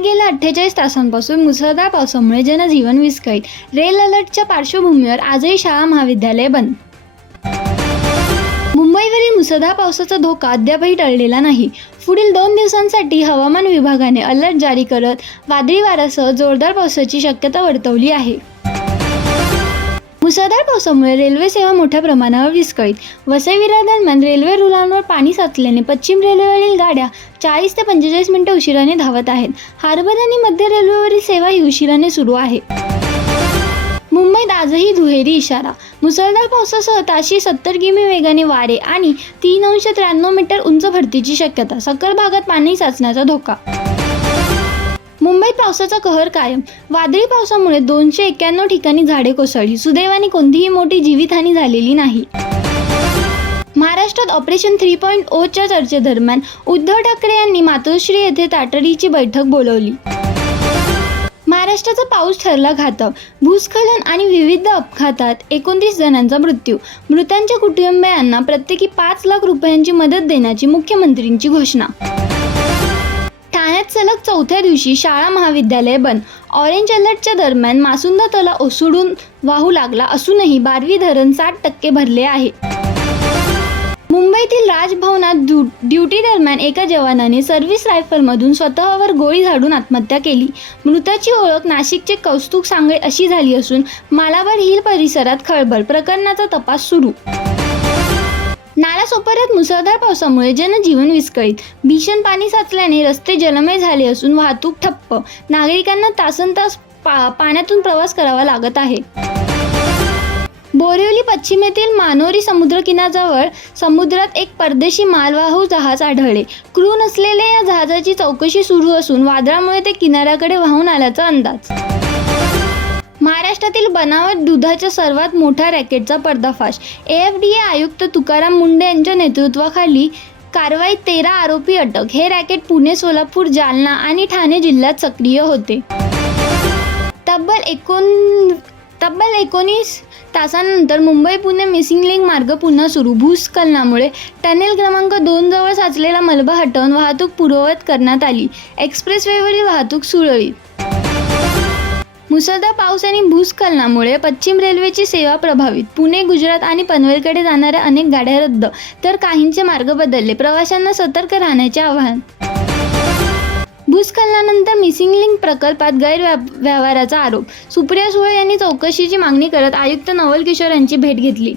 गेल्या 48 तासांपासून मुसळधार पावसामुळे जनजीवन विस्कळीत. रेड अलर्टच्या पार्श्वभूमीवर आजही शाळा महाविद्यालये बंद. मुंबईवरील मुसळधार पावसाचा धोका अद्यापही टळलेला नाही. पुढील 2 दिवसांसाठी हवामान विभागाने अलर्ट जारी करत वादळी वाऱ्यासह जोरदार पावसाची शक्यता वर्तवली आहे. मुसळधार पावसामुळे रेल्वे सेवा मोठ्या प्रमाणावर विस्कळीत. वसई-विरार दरम्यान रेल्वे रुळांवर पाणी साचल्याने पश्चिम रेल्वेवरील गाड्या 40 ते 45 मिनिटे उशिराने धावत आहेत. हार्बर आणि मध्य रेल्वेवरील सेवाही उशिराने सुरू आहे. मुंबईत आजही दुहेरी इशारा. मुसळधार पावसासह ताशी 70 किमी वेगाने वारे आणि 3°93 मीटर उंच भरतीची शक्यता. सखल भागात पाणी साचण्याचा धोका. मुंबईत पावसाचा कहर कायम. वादळी पावसामुळे 291 ठिकाणी झाडे कोसळली. सुदैवाने कोणतीही मोठी जीवितहानी झालेली नाही. महाराष्ट्रात ऑपरेशन 3.0च्या चर्चेदरम्यान उद्धव ठाकरे यांनी मातोश्री येथे तातडीची बैठक बोलावली. महाराष्ट्राचा पाऊस ठरला घातक. भूस्खलन आणि विविध अपघातात 29 जणांचा मृत्यू. मृतांच्या कुटुंबियांना प्रत्येकी 5 लाख रुपयांची मदत देण्याची मुख्यमंत्र्यांची घोषणा. ठाण्यात सलग 4थ्या दिवशी शाळा महाविद्यालये बंद. ऑरेंज अलर्टच्या दरम्यान मासुंदा तलाव ओसंडून वाहू लागला असूनही बारवी धरण 60% भरले आहे. मुंबईतील राजभवनात ड्युटी दरम्यान एका जवानाने सर्व्हिस रायफलमधून स्वतःवर गोळी झाडून आत्महत्या केली. मृताची ओळख नाशिकचे कौस्तुभ सांगळे अशी झाली असून मालाबार हिल परिसरात खळबळ. प्रकरणाचा तपास सुरू. नालासोपाऱ्यात मुसळधार पावसामुळे जनजीवन विस्कळीत. भीषण पाणी साचल्याने रस्ते जलमय झाले असून वाहतूक ठप्प. नागरिकांना तासनतास पाण्यातून प्रवास करावा लागत आहे. बोरिवली पश्चिमेतील मानोरी समुद्रकिनाऱ्याजवळ समुद्रात एक परदेशी मालवाहू जहाज आढळले. क्रू नसलेल्या या जहाजाची चौकशी सुरू असून वादळामुळे ते किनाऱ्याकडे वाहून आल्याचा अंदाज. महाराष्ट्रातील बनावट दुधाच्या सर्वात मोठ्या रॅकेटचा पर्दाफाश. AFDA आयुक्त तुकाराम मुंढे यांच्या नेतृत्वाखाली कारवाईत 13 आरोपी अटक. हे रॅकेट पुणे, सोलापूर, जालना आणि ठाणे जिल्ह्यात सक्रिय होते. तब्बल 19 तासांनंतर मुंबई-पुणे मिसिंग लिंक मार्ग पुन्हा सुरू. भूस्खलनामुळे टनेल क्रमांक 2 जवळ साचलेला मलबा हटवून वाहतूक पूर्ववत करण्यात आली. एक्सप्रेसवेवरील वाहतूक सुरळीत. मुसळधार पाऊस आणि भूस्खलनामुळे पश्चिम रेल्वेची सेवा प्रभावित. पुणे, गुजरात आणि पनवेलकडे जाणाऱ्या अनेक गाड्या रद्द, तर काहींचे मार्ग बदलले. प्रवाशांना सतर्क राहण्याचे आवाहन. भूस्खलनानंतर मिसिंग लिंक प्रकल्पात गैरव्यवहाराचा आरोप. सुप्रिया सुळे यांनी चौकशीची मागणी करत आयुक्त नवल किशोर यांची भेट घेतली.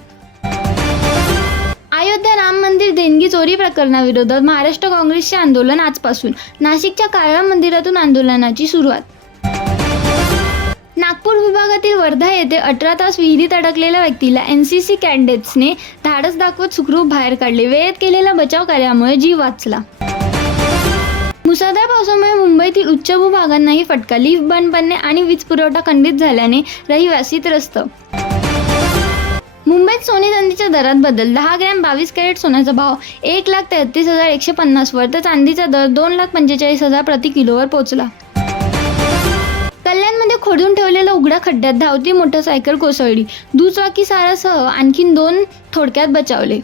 अयोध्या राम मंदिर देणगी चोरी प्रकरणाविरोधात महाराष्ट्र काँग्रेसचे आंदोलन आजपासून. नाशिकच्या काळा मंदिरातून आंदोलनाची सुरुवात. नागपूर विभागातील वर्धा येथे 18 तास विहिरीत अडकलेल्या व्यक्तीला NCC कॅडेट्सने धाडस दाखवत सुखरूप बाहेर काढले. वेळेत केलेल्या बचाव कार्यामुळे जीव वाचला. मुसळधार पावसामुळे मुंबईतील उच्च भूभागांनाही फटका. लिफ्ट बंद पडणे आणि वीज पुरवठा खंडित झाल्याने रहिवासी त्रस्त. मुंबईत सोने चांदीच्या दरात बदल. 10 ग्रॅम 22 कॅरेट सोन्याचा भाव 1,33,150 वर, तर चांदीचा दर 2,45,000 प्रति किलोवर पोहोचला. कल्याणमध्ये खोदून ठेवलेल्या उघड्या खड्ड्यात धावती मोटरसायकल कोसळली. दुचाकीस्वारासह आणखी 2 थोडक्यात बचावले.